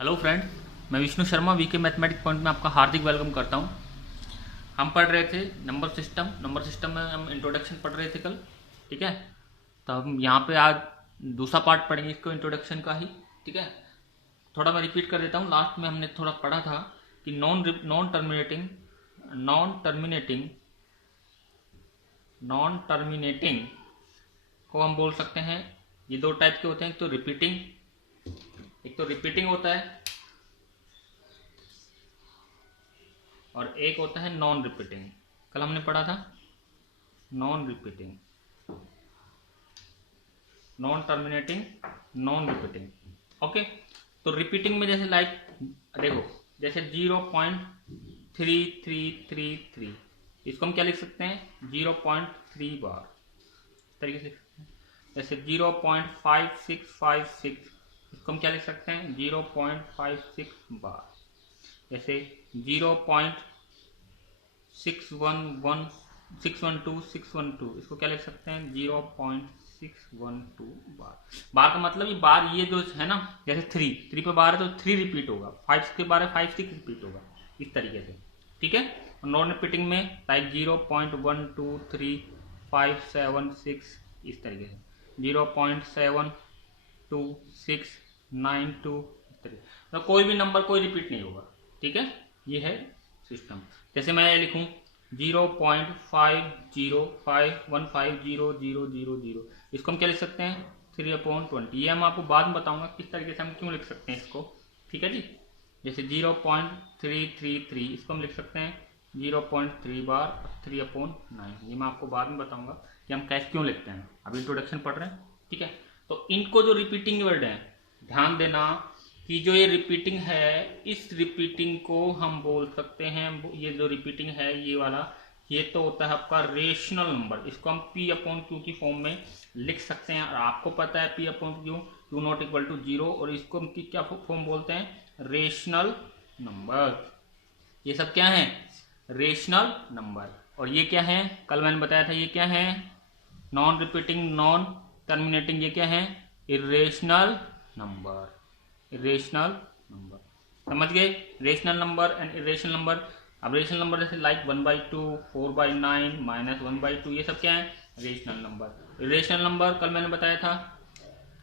Hello friends, मैं Vishnu Sharma V K mathematics point में आपका हार्दिक वेलकम करता हूं। हम पढ़ रहे थे नंबर सिस्टम में हम इंट्रोडक्शन पढ़ रहे थे कल। ठीक है, तो हम यहाँ पे आज दूसरा पार्ट पढ़ेंगे इसको, इंट्रोडक्शन का ही। ठीक है, थोड़ा मैं रिपीट कर देता हूँ। लास्ट में हमने थोड़ा पढ़ा था कि नॉन टर्मिनेटिंग को हम बोल सकते हैं, ये दो टाइप के होते हैं। एक तो रिपीटिंग होता है और एक होता है नॉन रिपीटिंग। कल हमने पढ़ा था non repeating, non terminating, non repeating. Okay, तो रिपीटिंग में जैसे देखो, जैसे 0.3333, इसको हम क्या लिख सकते हैं 0.3 बार तरीके से लिख सकते हैं। जैसे 0.5656, इसको हम क्या लिख सकते हैं 0.56 बार। जैसे 0.611612, इसको क्या लिख सकते हैं 0.612 बार। बार का मतलब ये बार, ये जो है ना, जैसे 3 पे बार है तो 3 रिपीट होगा, 5 के बार है 5 6 रिपीट होगा, इस तरीके से। ठीक है, और नॉन रिपीटिंग में लाइक 0.12357 6, इस तरीके से 0.72692, इस तरीके। तो कोई भी नंबर कोई रिपीट नहीं होगा। ठीक है, ये है सिस्टम। जैसे मैं लिखूं 0.50515000, इसको हम क्या लिख सकते हैं 3/20। ये हम आपको बाद में बताऊंगा किस तरीके से हम क्यों लिख सकते हैं इसको। ठीक है जी, जैसे 0.333, इसको हम लिख सकते हैं 0.3 बार 3/9। ये मैं आपको बाद में बताऊंगा कि हम कैसे क्यों लिखते हैं, अभी इंट्रोडक्शन पढ़ रहे हैं। ठीक है, तो इनको जो रिपीटिंग वर्ड है, ध्यान देना कि जो ये रिपीटिंग है, इस रिपीटिंग को हम बोल सकते हैं, ये जो रिपीटिंग है ये वाला, ये तो होता है आपका रेशनल नंबर। इसको हम P/Q की फॉर्म में लिख सकते हैं। और आपको पता है P/Q नॉट इक्वल टू 0, और इसको हम क्या फॉर्म बोलते हैं, रेशनल नंबर। ये सब क्या है, रेशनल नंबर। और ये क्या है, कल मैंने बताया था, ये क्या है नॉन रिपीटिंग, नॉन टर्मिनेटिंग, ये क्या है इरेशनल नंबर। इरेशनल नंबर, समझ गए, rational number and irrational number. अब रेशनल नंबर जैसे लाइक 1/2, 4/9, -1/2, ये सब क्या है रेशनल नंबर। इरेशनल नंबर कल मैंने बताया था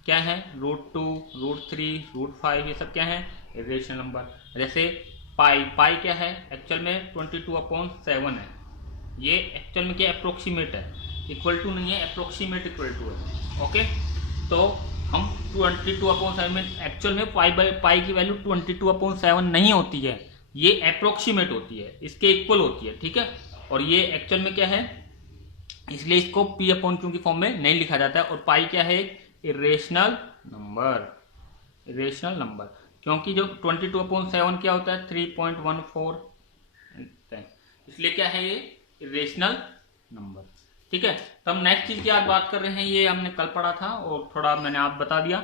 क्या है, √2, √3, √5, ये सब क्या है इरेशनल नंबर। जैसे पाई क्या है, एक्चुअल में 22/7 है। ये एक्चुअल में क्या अप्रोक्सीमेट है, इक्वल टू नहीं है, अप्रोक्सीमेट इक्वल टू है। ओके, तो हम 22/7 में एक्चुअल में पाई की वैल्यू 22/7 नहीं होती है, ये अप्रोक्सीमेट होती है, इसके इक्वल होती है। ठीक है, और ये एक्चुअल में क्या है, इसलिए इसको P/Q की फॉर्म में नहीं लिखा जाता है। और पाई क्या है, इरेशनल नंबर, इरेशनल नंबर, क्योंकि जो 22/7 क्या होता है 3.14, इसलिए क्या है ये इरेशनल नंबर। ठीक है, तो हम नेक्स्ट चीज की आज बात कर रहे हैं, ये हमने कल पढ़ा था और थोड़ा मैंने आप बता दिया।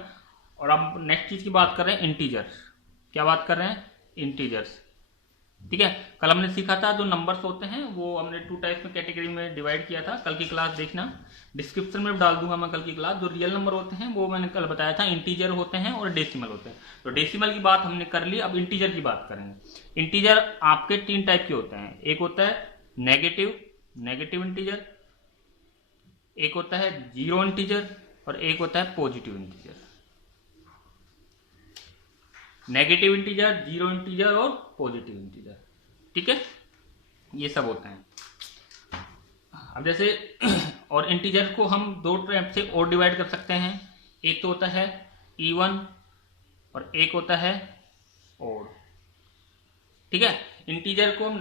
और अब नेक्स्ट चीज की बात कर रहे हैं इंटीजर्स। क्या बात कर रहे हैं, इंटीजर्स। ठीक है, कल हमने सीखा था जो नंबर्स होते हैं वो हमने 2 टाइप्स में कैटेगरी में डिवाइड किया था। कल की क्लास देखना, डिस्क्रिप्शन में डाल दूंगा मैं कल की क्लास। जो रियल नंबर होते हैं वो मैंने कल बताया था, इंटीजर होते हैं और डेसिमल होते हैं। तो डेसिमल की बात हमने कर ली, अब इंटीजर की बात करेंगे। इंटीजर आपके 3 टाइप के होते हैं, एक होता है नेगेटिव इंटीजर, एक होता है जीरो इंटीजर, और एक होता है positive integer. Negative integer, zero integer और पॉजिटिव इंटीजर। ठीक है, ये सब होते हैं। अब जैसे और इंटीजर को हम 2 टाइप से और डिवाइड कर सकते हैं। एक तो होता है इवन और एक होता है ओड। ठीक है, इंटीजर को हम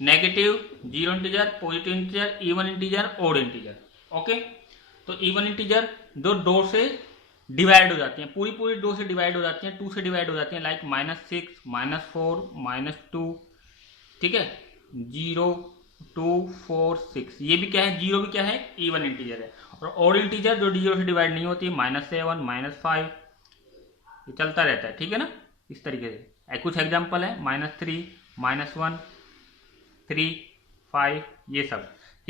negative, zero integer, positive integer, even integer, odd integer. Okay, तो इवन इंटीजर जो 2 से डिवाइड हो जाती हैं, पूरी 2 से डिवाइड हो जाती हैं, 2 से डिवाइड हो जाती हैं, लाइक -6, -4, -2। ठीक है, 0, 2, 4, 6, ये भी क्या है, जीरो भी क्या है इवन इंटीजर है। और ऑड इंटीजर जो 0 से डिवाइड नहीं होती, -7, -5, ये चलता रहता है। ठीक है ना, इस तरीके से कुछ एग्जाम्पल है -3, -1, 3, 5, ये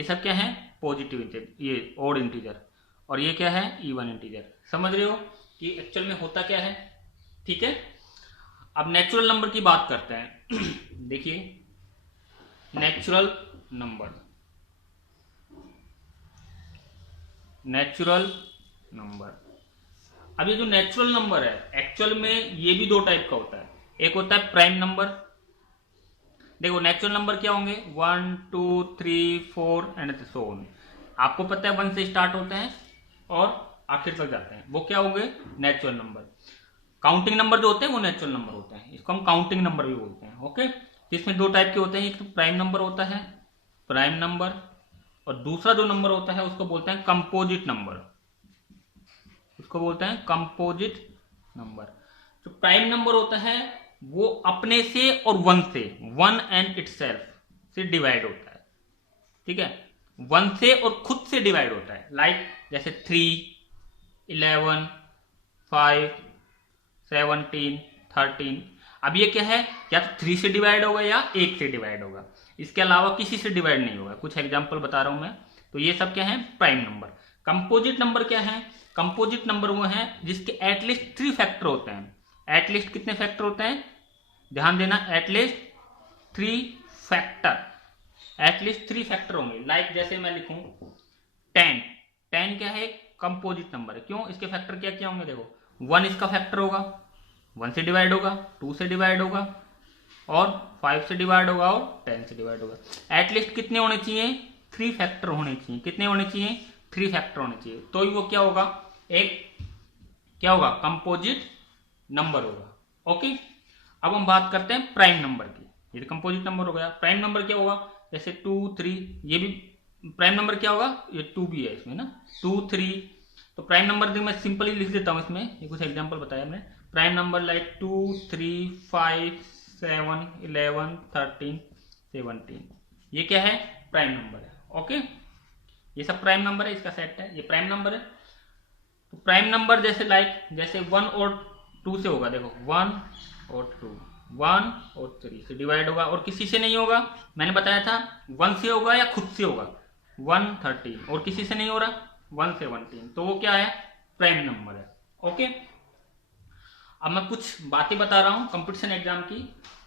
सब क्या है पॉजिटिव इंटीजर, ये ऑड इंटीजर। और ये क्या है इवन इंटीजर। समझ रहे हो कि एक्चुअल में होता क्या है। ठीक है, अब नेचुरल नंबर की बात करते हैं। देखिए नेचुरल नंबर, नेचुरल नंबर, अब ये जो नेचुरल नंबर है एक्चुअल में ये भी दो टाइप का होता है। एक होता है प्राइम नंबर। देखो नेचुरल नंबर क्या होंगे, 1 2 3 4 एंड सो ऑन। आपको पता है 1 से स्टार्ट होते हैं और आखिर तक जाते हैं, वो क्या होंगे, नेचुरल नंबर। काउंटिंग नंबर जो होते हैं वो नेचुरल नंबर होते हैं, इसको हम काउंटिंग नंबर भी बोलते हैं। ओके, इसमें दो टाइप के होते हैं, एक तो प्राइम नंबर होता है, प्राइम नंबर, और दूसरा जो नंबर होता है उसको बोलते हैं कंपोजिट नंबर, उसको बोलते हैं कंपोजिट नंबर। जो प्राइम नंबर होता है वो अपने से और वन से, वन एंड इटसेल्फ से डिवाइड होता है, ठीक है, वन से और खुद से डिवाइड होता है। लाइक जैसे 3 11 5 17 13। अब ये क्या है, या तो 3 से डिवाइड होगा या 1 से डिवाइड होगा, इसके अलावा किसी से डिवाइड नहीं होगा। कुछ एग्जांपल बता रहा हूं मैं। तो ये सब क्या है, प्राइम नंबर। कंपोजिट नंबर क्या है, कंपोजिट नंबर वो है जिसके एटलीस्ट 3 फैक्टर होते हैं। एटलीस्ट कितने फैक्टर होते हैं, ध्यान देना, एटलीस्ट 3 फैक्टर, एटलीस्ट 3 फैक्टर होंगे। लाइक जैसे मैं लिखूं 10, 10 क्या है, कंपोजिट नंबर है। क्यों, इसके फैक्टर क्या क्या होंगे, देखो 1 इसका फैक्टर होगा, 1 से डिवाइड होगा, 2 से डिवाइड होगा, और 5 से डिवाइड होगा, और 10 से डिवाइड होगा। एटलीस्ट कितने होने चाहिए, 3 फैक्टर होने चाहिए। कितने होने चाहिए, 3 फैक्टर होने चाहिए, तो ही वो क्या होगा, एक क्या होगा, कंपोजिट नंबर होगा। ओके, अब हम बात करते हैं प्राइम नंबर की। ये तो कंपोजिट नंबर हो गया। प्राइम नंबर क्या होगा, जैसे 2 3, ये भी प्राइम नंबर क्या होगा, ये 2 भी है इसमें ना, 2 3। तो प्राइम नंबर मैं सिंपली लिख देता हूं इसमें, ये कुछ एग्जांपल बताया हमने। प्राइम नंबर लाइक 2 3 5 7 11 13 17, ये क्या है, प्राइम नंबर है। ओके, ये सब प्राइम नंबर है, इसका सेट है, ये प्राइम नंबर है। तो प्राइम नंबर जैसे लाइक जैसे 1 और 2 से होगा, देखो 1 और 2, 1 और 3 से डिवाइड होगा, और किसी से नहीं होगा। मैंने बताया था 1 से होगा या खुद से होगा, 1 13, और किसी से नहीं हो रहा 1 17, तो वो क्या है, प्राइम नंबर है। ओके, अब मैं कुछ बातें बता रहा हूं कंपटीशन एग्जाम की,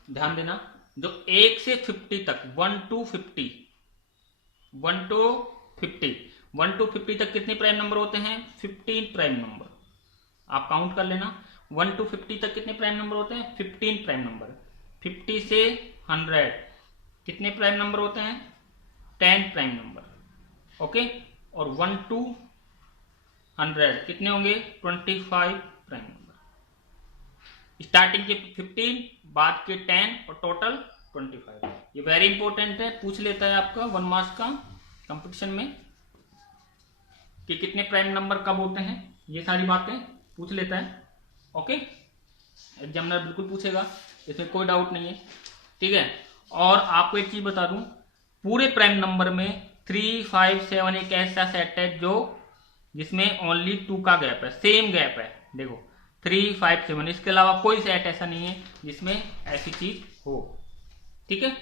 ध्यान देना। जो 1 से 50 तक, 1 to 50, 1 to 50, 1 to 50 तक कितने प्राइम नंबर होते हैं, 15 प्राइम नंबर। आप काउंट कर लेना, 1 to 50 तक कितने प्राइम नंबर होते हैं, 15 प्राइम नंबर। 50 से 100 कितने प्राइम नंबर होते हैं, 10 प्राइम नंबर। ओके, और 1 to 100 कितने होंगे, 25 प्राइम नंबर। स्टार्टिंग के 15, बाद के 10, और टोटल 25। ये वेरी इंपॉर्टेंट है, पूछ लेता है आपका 1 मार्क्स का कंपटीशन में कि कितने प्राइम नंबर कब होते हैं, ये सारी बातें पूछ लेता है। ओके, एग्जामिनर बिल्कुल पूछेगा, इसमें कोई डाउट नहीं है, ठीक है। और आपको एक चीज बता दूं, पूरे प्राइम नंबर में 3 5 7 एक ऐसा सेट है जो जिसमें ओनली 2 का गैप है, सेम गैप है। देखो 3 5 7, इसके अलावा कोई सेट ऐसा नहीं है जिसमें ऐसी चीज हो, ठीक है।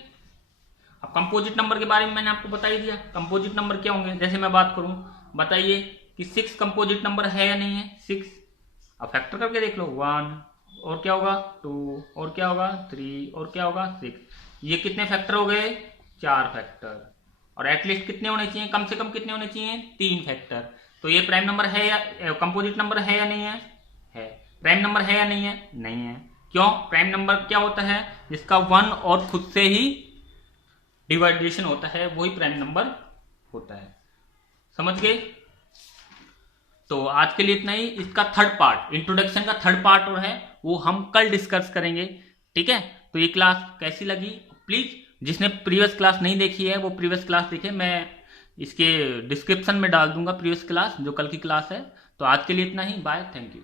अब कंपोजिट नंबर के बारे में मैंने आपको बता ही दिया। कंपोजिट नंबर क्या होंगे, जैसे मैं बात करूं, बताइए कि 6 कंपोजिट नंबर है या नहीं है, 6। अब फैक्टर करके देख लो, 1 और क्या होगा 2 और क्या होगा 3 और क्या होगा 6। ये कितने फैक्टर हो गए, 4 फैक्टर। और एटलीस्ट कितने होने चाहिए, कम से कम कितने होने चाहिए, 3 फैक्टर। तो ये प्राइम नंबर है या कंपोजिट नंबर है या नहीं है, है। प्राइम नंबर है या नहीं है, नहीं है। क्यों, प्राइम नंबर क्या होता है, जिसका 1 और खुद से ही डिवाइडेशन होता है, वही प्राइम नंबर होता है। समझ गए। तो आज के लिए इतना ही। इसका थर्ड पार्ट, इंट्रोडक्शन का थर्ड पार्ट और है, वो हम कल डिस्कस करेंगे, ठीक है। तो ये क्लास कैसी लगी, प्लीज जिसने प्रीवियस क्लास नहीं देखी है वो प्रीवियस क्लास देखे, मैं इसके डिस्क्रिप्शन में डाल दूंगा प्रीवियस क्लास जो कल की क्लास है। तो आज के लिए इतना ही, बाय, थैंक यू।